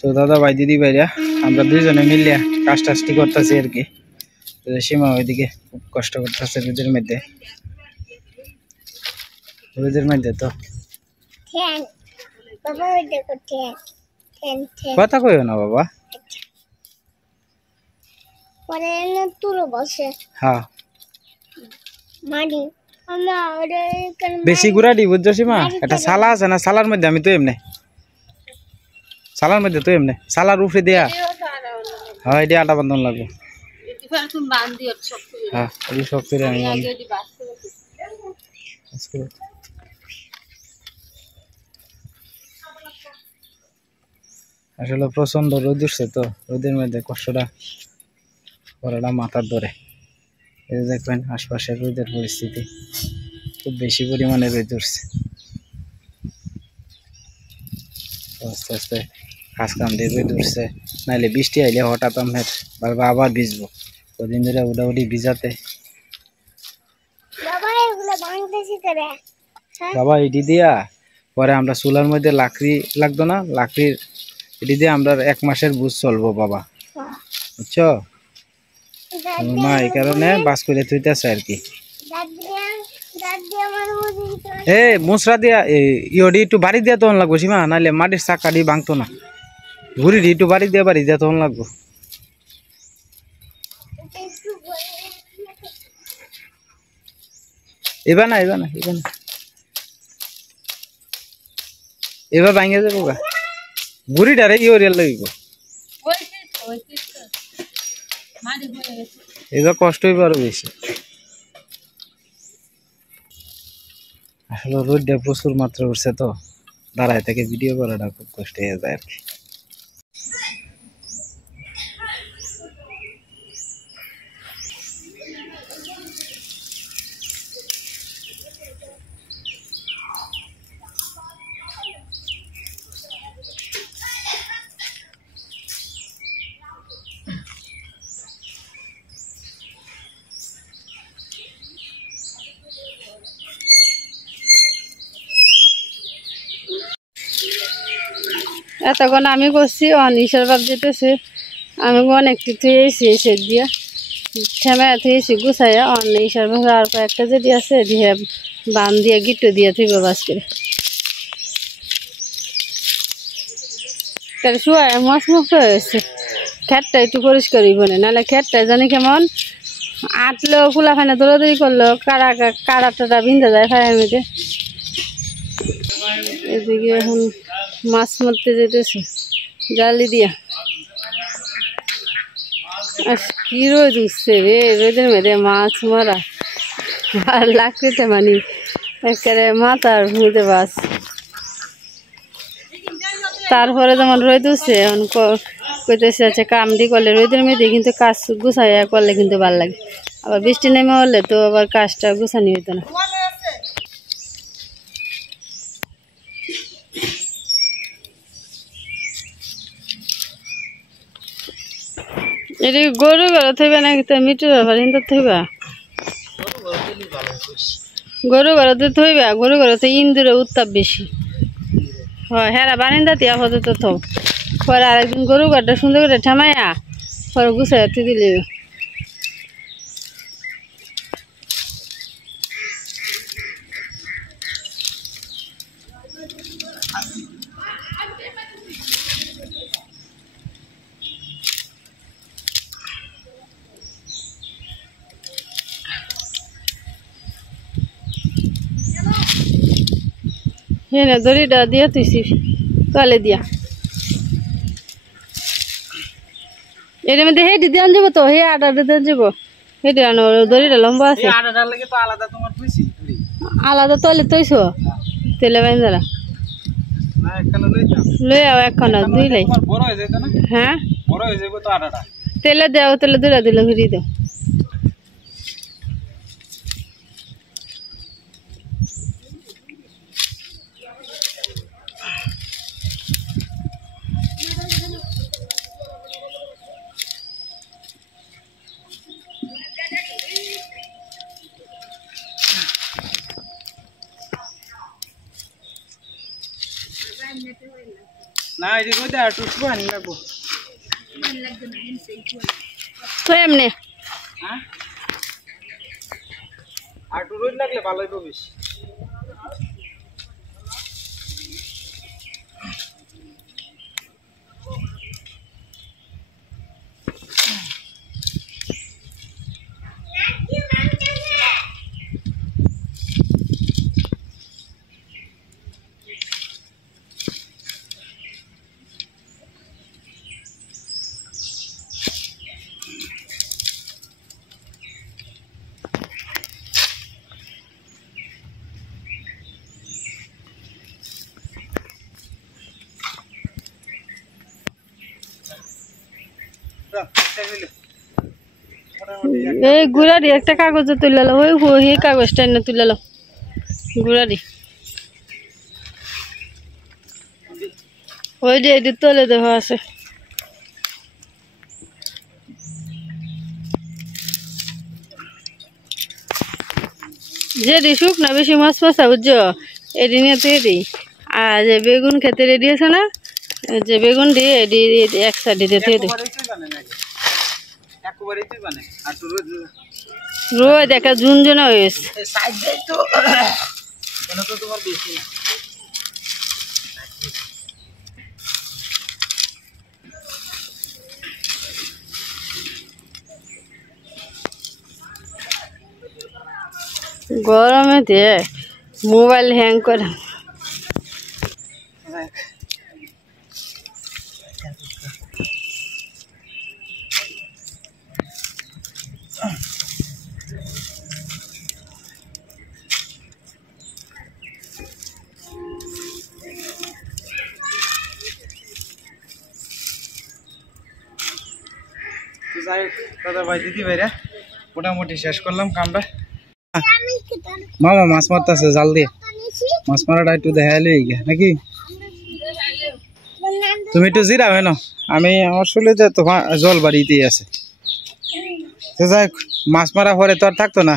তো দাদা ভাই দিদি ভাইরা আমরা দুইজনে মিলে কাজ টাজটি করতেছি আর কি। সীমা ওইদিকে খুব কষ্ট করতেছে রোদের মধ্যে তো কথা কইও না বাবা। হ্যাঁ বেশি গুড়া দি বুঝছো সীমা, একটা সালা আছে না, সালার মধ্যে আমি তো এমনি সালার উপরে দেয়া হয় এটা আটা বান্ধন লাগবে। হ্যাঁ শক্তি আসলে প্রচন্ড রোদ উঠছে তো, রোদের মধ্যে কষ্টটা করাটা মাথার ধরে। এই দেখবেন আশপাশের রোদের পরিস্থিতি খুব বেশি পরিমাণে রোদ উঠছে। আস্তে আস্তে কাজ কাম দিয়ে রোদ উঠছে, নাইলে বৃষ্টি আইলে হঠাৎ আমের আবার ভিজবো। কদিন ধরে উড়াউড়ি ভিজাতে বাবা এটি দিয়া পরে আমরা চুলার মধ্যে লাকড়ি লাগতো না, লাকড়ির এটি দিয়ে আমরা 1 মাসের বুঝ চলবো বাবা, বুঝছো? মা এই কারণে বাস করে থইতেছে আর কি। মুসরা দিয়া ইয়ডি একটু বাড়ি দিয়া তখন লাগবো সীমা, নাহলে মাটির চাকাটি ভাঙতো না। ঘুরি একটু বাড়ি দিয়া তখন লাগবো। এবার না এবার ভাঙে যাবো গা, ঘুরিটা রে ইয়রিয়াল লাগিব। এবার কষ্ট হইব আরো বেশি। আসলে রোদটা প্রচুর মাত্রা উঠছে তো দাঁড়ায় থেকে ভিডিও করাটা খুব কষ্ট হয়ে যায় আর কি। এতক্ষণ আমি করছি অনিশার বাপ যেতেছে আমি অনেকটি থুয়েছি এসে দিয়া ঠেমা থুয়েছি গুছাইয়া অনিশার বাপ আর কয়েকটা যেটি আছে দিয়ে বান দিয়ে গিট্টু দিয়ে থুইব বাস করে তাহলে শুয়ায় মাছ মুক্ত হয়েছে খেটটা একটু পরিষ্কার হইব না নাহলে খেটটা জানি কেমন আটলেও কুলাখানে দৌড়াদৌড়ি করলো কাড়াটা বিন্ধা যায় ফায়ার মেয়েতে এদিকে এখন মাছ মারতে যেতেছে জালি দিয়া আর কি রোদ উঠছে রে রোদের মেয়েদে মাছ মারা আর লাকড়িতে মানি একেবারে মাথার ভুঁতে বাস তারপরে যেমন রোদ উঠছে এখন কইতেছে আচ্ছা কামটি করলে রোদের মেয়েদে কিন্তু কাজ গুছাইয়া করলে কিন্তু ভালো লাগে আবার বৃষ্টি নেমে হলে তো আবার কাজটা গুছানি হইতো না এটি গরু ঘরে থইবা নাকি তো মিটুর ব্যাপার কিন্তু থইবা গরু ঘরে থইবা গরু ঘরে ইন্দুরের উত্তাপ বেশি হয় হেরা বারিন্দা তিয়া আপাতত থো পরে আরেকদিন গরু ঘরটা সুন্দর করে ঠামাইয়া পরে গুছাই তুই দিলে হ্যাঁ না দড়িটা দিয়া তুইছি তলে দিয়া এর মধ্যে হেঁটে দিয়ে আনযাব তো হে আটাটা দিয়ে যাব হেঁটে আনো দড়িটা লম্বা আছে আলাদা তলে তৈছো তেলে বাইন্দারা লই আও এখন দুই লাই হ্যাঁ তেলে দেও তেলে দুইটা দিলে ফিরিয়ে দাও না এদিকে মধ্যে আর টুকু আনি লাগবো তো এমনি হ্যাঁ আর টু রোদ লাগলে ভালো হইব বেশি এই গুড়ারি একটা কাগজে তুলে লো ওই ওই কাগজটা এনে তুলে লো গুড়ারি ওই যে এটি তলে দেওয়া আছে যেটি শুকনা বেশি মাছ মাছা বুঝছো এটি নিয়ে তুই দিই আর যে বেগুন খেতে রেডি আছে না যে বেগুন দিয়ে এটি এক সাইডে দিয়ে তুই দিই রোদ একটা ঝুনঝুনা হয়েছে গরমে দিয়ে মোবাইল হ্যাং করে যাই দাদা ভাই দিদি ভাইরা মোটামুটি শেষ করলাম কামটা। মামা মাছ মারতেছে জাল দিয়ে, মাছ মারাটা একটু দেখাইলে নাকি? তুমি একটু জিরা হয় না, আমি আমার শুলিতে তোমার জল বাড়িতেই আছে। যাই মাছ মারা পরে তো আর থাকতো না,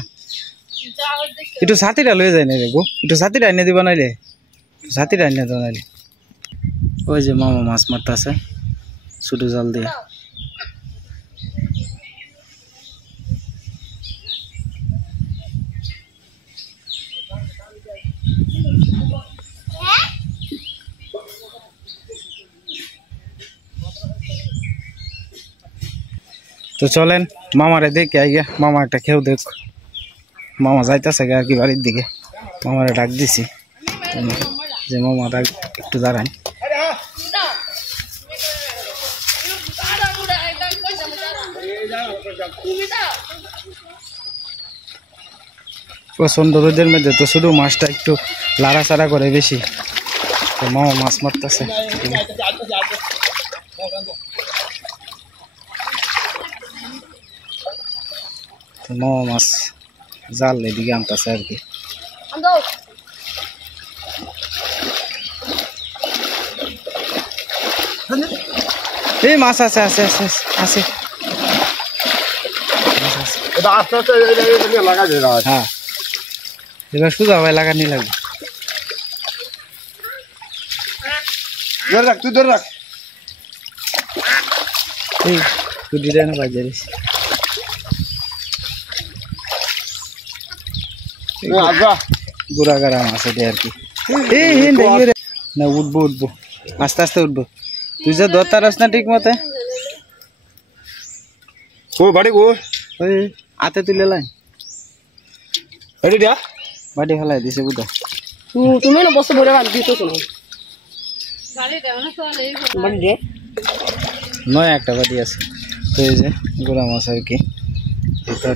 একটু ছাতিটা লয়ে যায় না রে গো, একটু ছাতিটা এনে দিবা নাইলে, ছাতিটা এনে দেবো নাইলে। ওই যে মামা মাছ মারতেছে ছোট জাল দিয়ে। তো চলেন মামারে দেখে আইগা, মামা একটা খেয়েও দেখ। মামা যাইতেছে আর কি বাড়ির দিকে, মামারে ডাক দিছি যে মামা ডাক একটু দাঁড়ান। প্রচন্ড রোদের মধ্যে তো শুধু মাছটা একটু লাড়াচাড়া করে বেশি, তো মামা মাছ মারতেছে। মামা মাছ জাল এদিকে আনতেছে আর কি। এই মাছ আছে আছে আছে আছে, হ্যাঁ এবার শুধু ভাই লাগানি লাগবে। তুই ধরে রাখ, এই কুটিটা না বাজারে বুড়া গাড়া মাছ এটা আর কি। না উঠবো উঠবো আস্তে আস্তে উঠবো, তুই যে দরতার আস না ঠিক মতে। ও বাড়ি গো ওই হাতে তুলে লাই বাড়ি ফেলাই দিছে বুঝা। তুমি না বসে ভরে দিত নয় একটা বাড়ি আছে। তো এই যে গোড়া মাছ আর কি,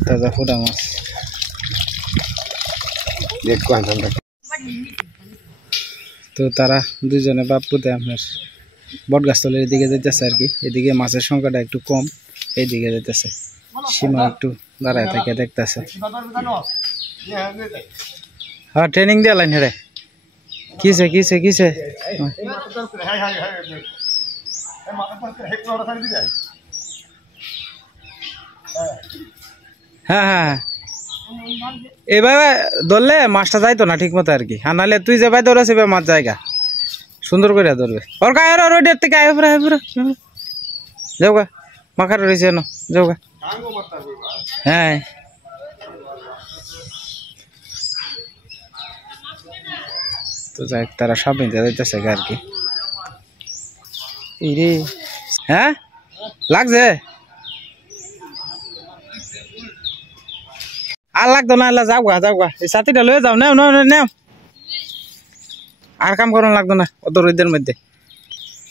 তাজা ফোটা মাছ। তো তারা দুজনে বাপুতে আপনার বট গাছতলের এদিকে যেতেছে আর কি। এদিকে মাছের সংখ্যাটা একটু কম, এইদিকে যেতেছে। সীমা একটু দাঁড়ায় থেকে দেখতেছে। হ্যাঁ ট্রেনিং দিয়ে লাইন হেরে কিসে কিসে কিসে। হ্যাঁ হ্যাঁ এভাবে ধরলে মাছটা যাইতো না ঠিক মতো আর কি, আর নাহলে তুই যে ভাই ধরেছে মাছ জায়গা সুন্দর করে ধরবে। ওর গায়ে রোডের থেকে আয় পুরা পুরা যাও গা, মাখার রয়েছে না যাও গা। হ্যাঁ তো যাই তারা সব নিতে যাইতেছে আর কি। রে হ্যাঁ লাগছে আর লাগতো না, যাও গা যাও গা, এই সাথীটা লয়ে যাও, নেও নেও নেও, আর কাম করানো লাগতো না অত রোদের মধ্যে।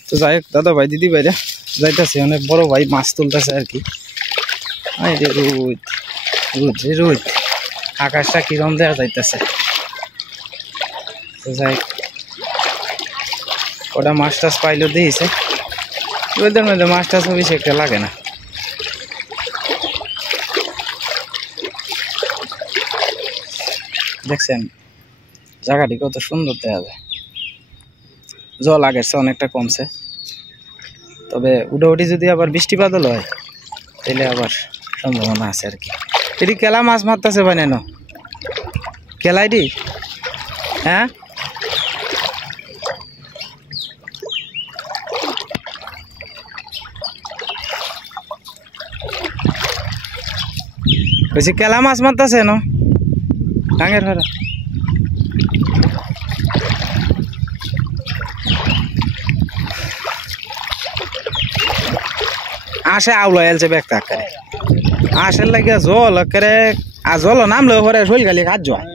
তো যাই হোক দাদা ভাই দিদি ভাইরা যাইতেছে, অনেক বড় ভাই মাছ তুলতেছে আর কি। রোদ রোদ রে রোদ, আকাশটা কিরম দেওয়া যাইতেছে। তো যাই ওটা মাছ টাছ পাইলেও দিয়েছে, রোদের মধ্যে মাছ টাছ বেশি একটা লাগে না। দেখছেন জায়গাটি কত সুন্দর দেখা যায়, জল আগের চেয়ে অনেকটা কমছে। তবে উঠাউঠি যদি আবার বৃষ্টিপাত হয় তাহলে আবার সম্ভাবনা আছে আর কি। এটি কেলা মাছ মারতেছে বানানো কেলাইডি। হ্যাঁ বলছি কেলা মাছ মারতেছে না ডাঙের ভাড়া। আসে আউলা এলছে ব্যাগটা করে আসের লাগে জল করে, আর জল নামলে পরে শৈল গালি কাজ যায়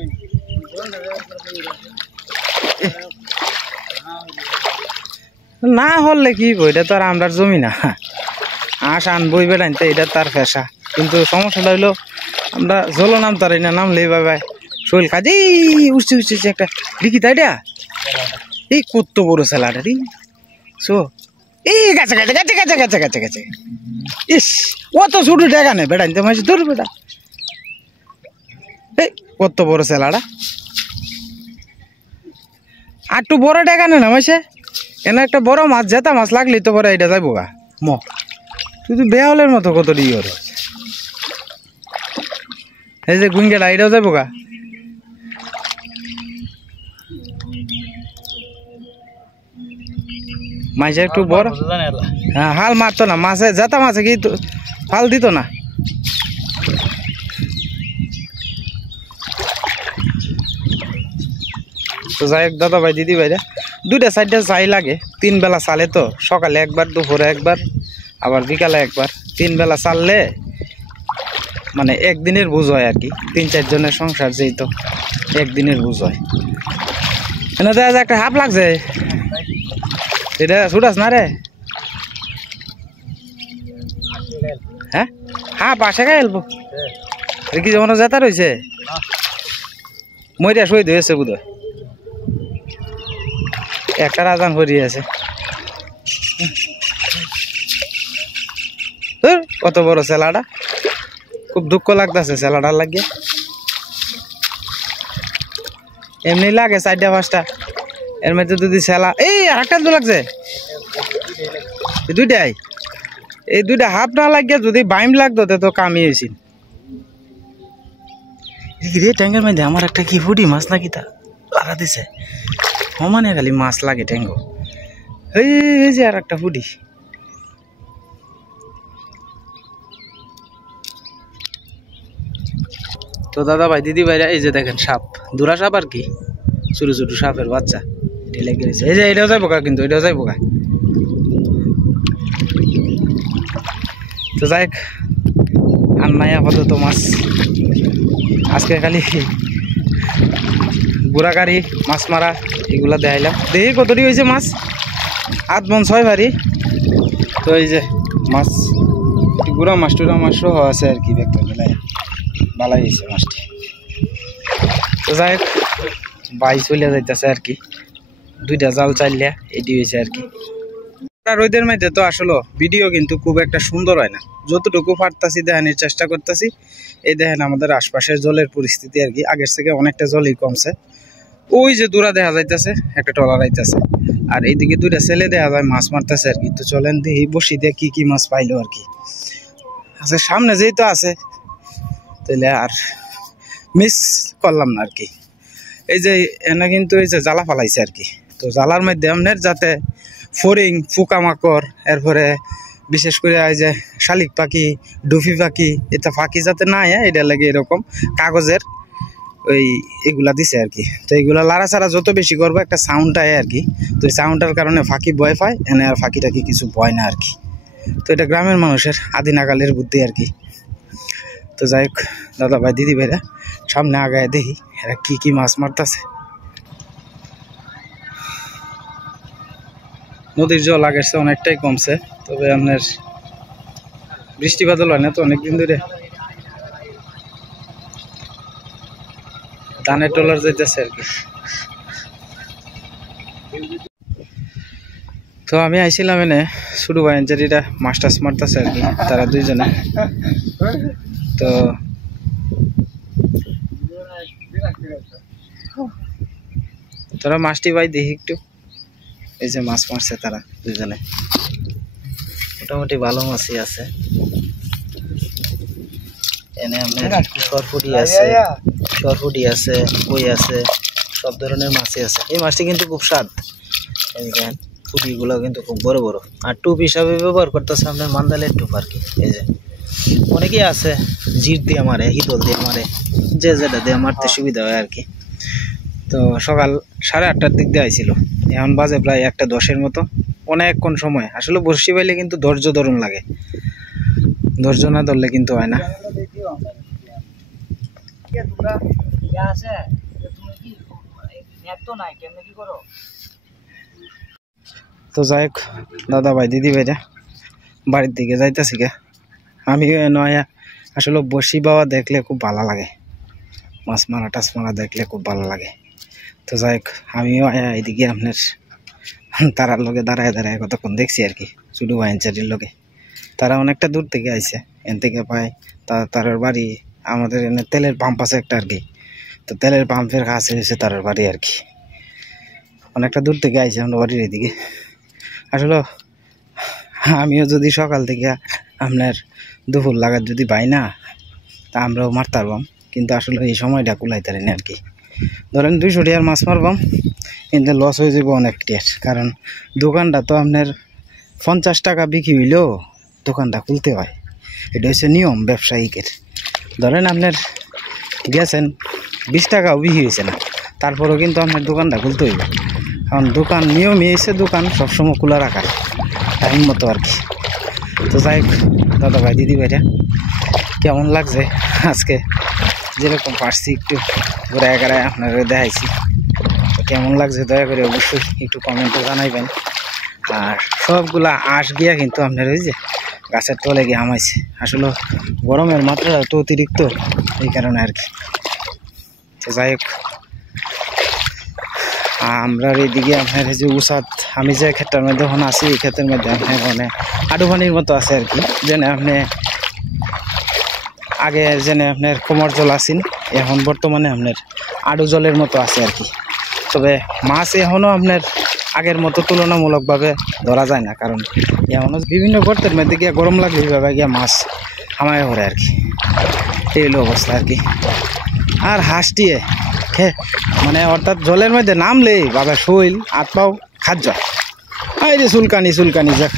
না হলে কি এটা তো আর আমরার জমি না, আস আনবই বেড়াইতে এটা তার পেশা। কিন্তু সমস্যাটা হইলো আমরা জল নামতারি না, নামলে বাবা শৈল কাজ উঠছে উঠছে একটা দেখি তাই এই কত বড় সেলাটা রে। সো এই গেছে গেছে গেছে গেছে গেছে গেছে গেছে ইস অত ছোট টাকা নেই বেটা নিতে মাছ ধর বেটা এই কত বড় সেলাটা আর একটু বড় টাকা নে না মাসে এনে একটা বড় মাছ জেতা মাছ লাগলি তো পরে এটা যাইবো গা ম তুই তো বেহালের মতো কত ডিওর এই যে গুঙ্গেটা এটাও যাইবো গা মাঝে একটু বড় হ্যাঁ হাল মারতো না মাছে জেতা মাছে কি ফাল দিত না তো যাই হোক দাদা ভাই দিদি ভাইরা দুইটা সাইডটা যাই লাগে 3 বেলা চালে তো সকালে একবার দুপুরে একবার আবার বিকালে একবার 3 বেলা চাললে মানে একদিনের বুঝ হয় আর কি 3-4 জনের সংসার যেই তো একদিনের বুঝ হয় এনে দেখা যায় একটা হাফ লাগছে এটা ছুটাস না রে হ্যাঁ হ্যাঁ পাশে গায়ে এলবো কি যেমন জেতা রয়েছে মরিয়া শহীদ হয়েছে বোধ হয় একটা রাজান হরিয়ে আছে কত বড় সেলাটা খুব দুঃখ লাগতেছে সেলাটার লাগিয়ে এমনি লাগে 4টা 5টা এর মধ্যে যদি সেলা এই আরেকটা তো লাগছে দুইটাই এই দুইটা হাফ না লাগিয়ে যদি বাইম লাগতো তো কামি হয়েছিল রে ট্যাঙ্গের মধ্যে আমার একটা কি ফুটি মাছ নাকি তা লাগা দিছে সমানে খালি মাছ লাগে ট্যাঙ্গো এই যে আর একটা ফুটি তো দাদা ভাই দিদি ভাইরা এই যে দেখেন সাপ দুরা সাপ আর কি ছোট ছোট সাপের বাচ্চা এটা লেগে গেছে এই যে এটাও যাইবো গা কিন্তু এটাও যাইবো গা তো যাই আর নাই আপাতত মাছ আজকে খালি বুড়াকারি মাছ মারা এগুলা দেখাইলাম দেখি কতটি হয়েছে মাছ 8 মণ 6 ভারি তো এই যে মাছ গুড়া মাছ টুরা মাছ সহ আছে আর কি দেখতে মেলায় ভালাই হয়েছে মাছটি তো যাই হোক বাই চলে যাইতেছে আর কি 2টা জাল চাইলে এটি হয়েছে আর কি রোদের মধ্যে তো আসলে ভিডিও কিন্তু খুব একটা সুন্দর হয় না যতটুকু পারতাছি দেখানোর চেষ্টা করতেছি এই দেখেন আমাদের আশপাশের জলের পরিস্থিতি আর কি আগের থেকে অনেকটা জলই কমছে ওই যে দূরা দেখা যাইতেছে একটা ট্রলার আইতেছে আর এইদিকে 2টা ছেলে দেখা যায় মাছ মারতেছে আর কি তো চলেন দেখি বসি দিয়ে কি মাছ পাইলো আর কি আচ্ছা সামনে যেই তো আছে তাহলে আর মিস করলাম না আর কি এই যে এনা কিন্তু এই যে জ্বালা ফালাইছে আর কি তো জ্বালার মধ্যে আপনার যাতে ফড়িং পোকামাকড় এরপরে বিশেষ করে এই যে শালিক পাখি ডুফি পাখি এটা পাখি যাতে না এটা লাগে এরকম কাগজের ওই এগুলা দিছে আর কি তো এগুলা লাড়াছাড়া যত বেশি করবো একটা সাউন্ড আয় আর কি তো এই সাউন্ডটার কারণে ফাঁকি ভয় পায় এনে আর ফাঁকিটাকে কিছু ভয় না আর কি তো এটা গ্রামের মানুষের আদি নাগালের বুদ্ধি আর কি তো যাই হোক দাদা ভাই দিদি ভাইরা সামনে আগায় দেখি এরা কি মাছ মারতেছে নদীর জল আগের চেয়ে অনেকটাই কমছে তবে আপনার বৃষ্টি বাদল হয় না তো অনেকদিন ধরে ধানের ট্রলার যাইতেছে আর কি তো আমি আইছিলাম এনে শুরু ভাই যেটা মাস্টার্স মারতেছে আর কি তারা 2 জনে তো তোরা মাছটি ভাই দেখি একটু এই যে মাছ মারছে তারা 2 জনে মোটামুটি ভালো মাছই আছে এনে আপনার সরপুটি আছে কই আছে সব ধরনের মাছই আছে এই মাছটি কিন্তু খুব স্বাদ এই দেখেন পুঁটিগুলো কিন্তু খুব বড় বড় আর টুপ হিসাবে ব্যবহার করতেছে আপনার মান্দালের টুপ আর কি এই যে অনেকেই আছে জির দিয়ে মারে হিতল দিয়ে মারে যে যেটা দিয়ে মারতে সুবিধা হয় আর কি তো সকাল 8:30টার দিক দিয়ে আইছিল এখন বাজে প্রায় 1:10-এর মতো অনেকক্ষণ সময় আসলে বর্ষি পাইলে কিন্তু ধৈর্য ধরুন লাগে ধৈর্য না ধরলে কিন্তু হয় না তো যাই হোক দাদা ভাই দিদি ভাইরা বাড়ির দিকে যাইতেছি গে আমিও নয়া আসলে বর্ষি বাবা দেখলে খুব ভালো লাগে মাছ মারা টাছ মারা দেখলে খুব ভালো লাগে তো যাই হোক আমিও আয়া এদিকে আপনার তারার লগে দাঁড়ায় দাঁড়ায় কতক্ষণ দেখছি আর কি, ছোটো ভাইঞ্চারির লগে। তারা অনেকটা দূর থেকে আইছে, এন থেকে পায় তারার বাড়ি আমাদের এনে তেলের পাম্প আছে একটা আর কি, তো তেলের পাম্পের কাছে এসে তারার বাড়ি আর কি। অনেকটা দূর থেকে আইছে আমরা বাড়ির এদিকে। আসলে আমিও যদি সকাল থেকে আপনার দুপুর লাগার যদি পাই না, তা আমরাও মারতে পারবাম, কিন্তু আসলে এই সময়টা কুলাইতে পারি না আর কি। ধরেন 200 টাকার মাছ মারবাম, কিন্তু লস হয়ে যাবো অনেক টিয়ার, কারণ দোকানটা তো আপনার 50 টাকা বিক্রি হইলেও দোকানটা খুলতে হয়, এটা হচ্ছে নিয়ম ব্যবসায়িকের। ধরেন আপনার গেছেন 20 টাকাও বিক্রি হয়েছে না, তারপরেও কিন্তু আপনার দোকানটা খুলতে হইবে, কারণ দোকান নিয়মই এসে দোকান সবসময় খোলা রাখা টাইম মতো আর কি। তো যাই হোক দাদা ভাই দিদি ভাইরা, কেমন লাগছে আজকে যেরকম পারছি একটু ঘুরে এগারায় আপনারা দেখাইছি, তো কেমন লাগছে দয়া করে অবশ্যই একটু কমেন্টে জানাইবেন। আর সবগুলা আঁশ গিয়া কিন্তু আপনার ওই যে গাছের তলে গিয়ে আমাইছে, আসলে গরমের মাত্রাটা তো অতিরিক্ত, এই কারণে আর কি। তো যাই হোক আমরা এইদিকে আপনার এই যে উষাদ, আমি যে ক্ষেতের মধ্যে এখন আছি এই ক্ষেতের মধ্যে আপনার মানে আডু পানির মতো আছে আর কি, যেন আপনি আগে যেন আপনার কোমর জল আসেন, এখন বর্তমানে আপনার আডু জলের মতো আছে আর কি। তবে মাছ এখনও আপনার আগের মতো তুলনামূলকভাবে ধরা যায় না, কারণ এখনও বিভিন্ন গর্তের মধ্যে গিয়ে গরম লাগলে এইভাবে গিয়ে মাছ হামায় পড়ে আর কি, এই হলো অবস্থা আর কি। আর হাঁসটিয়ে মানে অর্থাৎ জলের মধ্যে নামলেই বাবা শৈল হাত পাও খাদ্য, এই যে চুলকানি চুলকানি যাক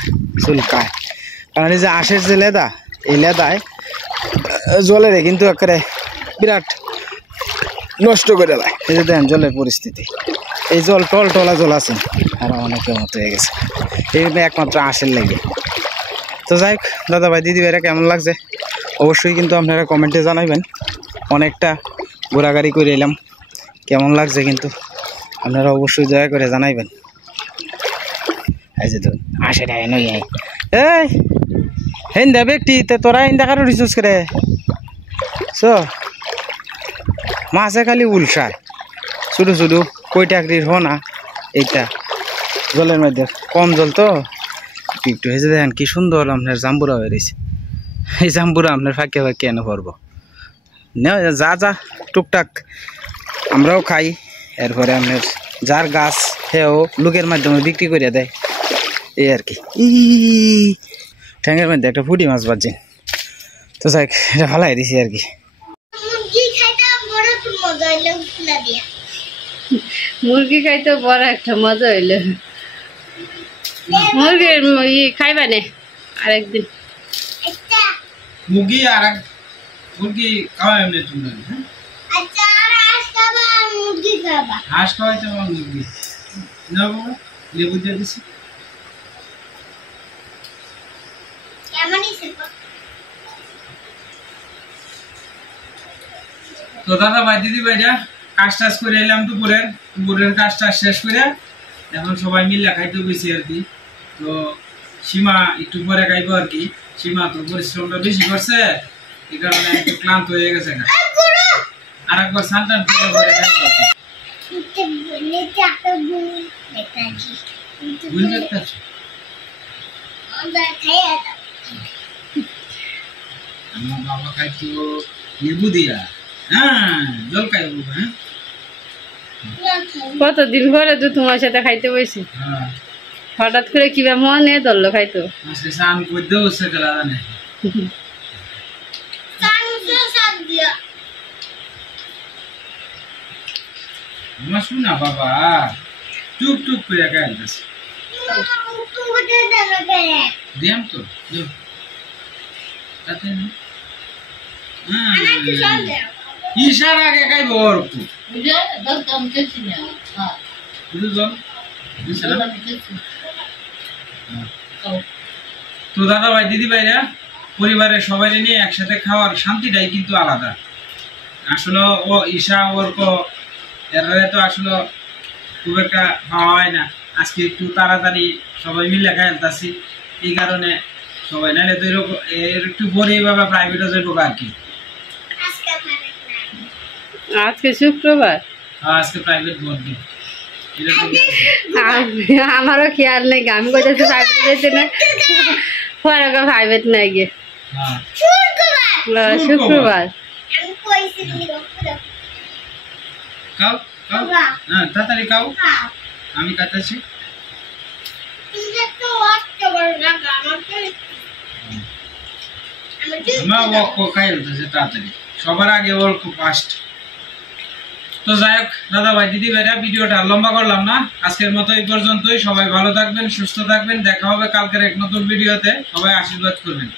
চুলকায়, কারণ এই যে আঁশের যে লেদা, এই লেদায় জলের কিন্তু একেবারে বিরাট নষ্ট করে দেয়। এই যে দেখেন জলের পরিস্থিতি, এই জল টলটলা জল আছে আর অনেকের মতো হয়ে গেছে, এই একমাত্র আঁশের লেগে। তো যাই হোক দাদা ভাই দিদি ভাইরা কেমন লাগছে অবশ্যই কিন্তু আপনারা কমেন্টে জানাইবেন। অনেকটা ঘোরাঘুরি করে এলাম, কেমন লাগছে কিন্তু আপনারা অবশ্যই দয়া করে জানাইবেন। এই যে ধরুন আঁশেটা নই এই হেন দে ব্যক্তি তোরা হিন্দা কারো রিচুজ করে মাছে খালি উলসায় শুধু শুধু কইটাকরির হো না, এইটা জলের মধ্যে কম জল তো একটু হেসে দেখেন কি সুন্দর আপনার জাম্বুরা হয়ে রয়েছে। এই জাম্বুরা আপনার ফাঁকে ফাঁকে এনে পড়বো যা যা টুকটাক আমরাও খাই, এরপরে আপনার যার গাছ সেও লোকের মাধ্যমে বিক্রি করে দেয়, এই আর কি। ঠ্যাঙের মধ্যে একটা পুঁটি মাছ বাজছে, তো যাই এটা ভালাই দিছি আর কি। মুরগি খাইতে বড় একটা মজা হইল, মুরগির খাইবা নে আরেকদিন মুরগি আর মুরগি খাওয়া এমনি তুমি হাঁস খাওয়াইতে মুরগি লেবু দিয়ে দিছি। তো দাদা ভাই দিদি ভাইরা কাজ টাজ করে এলাম দুপুরের কাজ টাজ শেষ করে এখন সবাই মিলে খাইতে বসি আর কি। তো সীমা একটু পরে খাইবো আর কি, সীমা তো পরিশ্রমটা বেশি করছে এই কারণে একটু ক্লান্ত হয়ে গেছে না, আর একবার সান্তান পরে খাইবো আর কি। আমার বাবা খাইতো লেবু দিয়া, হ্যাঁ জল খাইবো। হ্যাঁ কতদিন পরে তো তোমার সাথে খাইতে বসি, হঠাৎ করে কিভাবে মনে ধরলো খাইতো। শুনা বাবা টুক টুক করে খাইতেছে দিয়াম তো ইশার আগে খাইব তো দাদা ভাই দিদি ভাইরা পরিবারের সবাই নিয়ে একসাথে খাওয়ার শান্তিটাই কিন্তু আলাদা। আসলে ও ঈশা ওর এরারে তো আসলে খুব একটা খাওয়া হয় না, আজকে একটু তাড়াতাড়ি সবাই মিলে খাইতেছি এই কারণে সবাই নাহলে তো এর একটু পরে এইভাবে প্রাইভেটে যাবো আর কি। আজকে শুক্রবার, আজকে প্রাইভেট বন্ধ। আমারও খেয়াল নেই, আমি কইতেছি প্রাইভেট যেতে না, পরে প্রাইভেট নাই গে শুক্রবার। খাও খাও, হ্যাঁ তাড়াতাড়ি খাও, আমি কাটাচ্ছি। তাড়াতাড়ি সবার আগে ওর ফার্স্ট। তো যাই হোক দাদা ভাই দিদি ভাইরা, ভিডিওটা লম্বা করলাম না, আজকের মতো এই পর্যন্তই। সবাই ভালো থাকবেন, সুস্থ থাকবেন, দেখা হবে কালকের এক নতুন ভিডিওতে। সবাই আশীর্বাদ করবেন।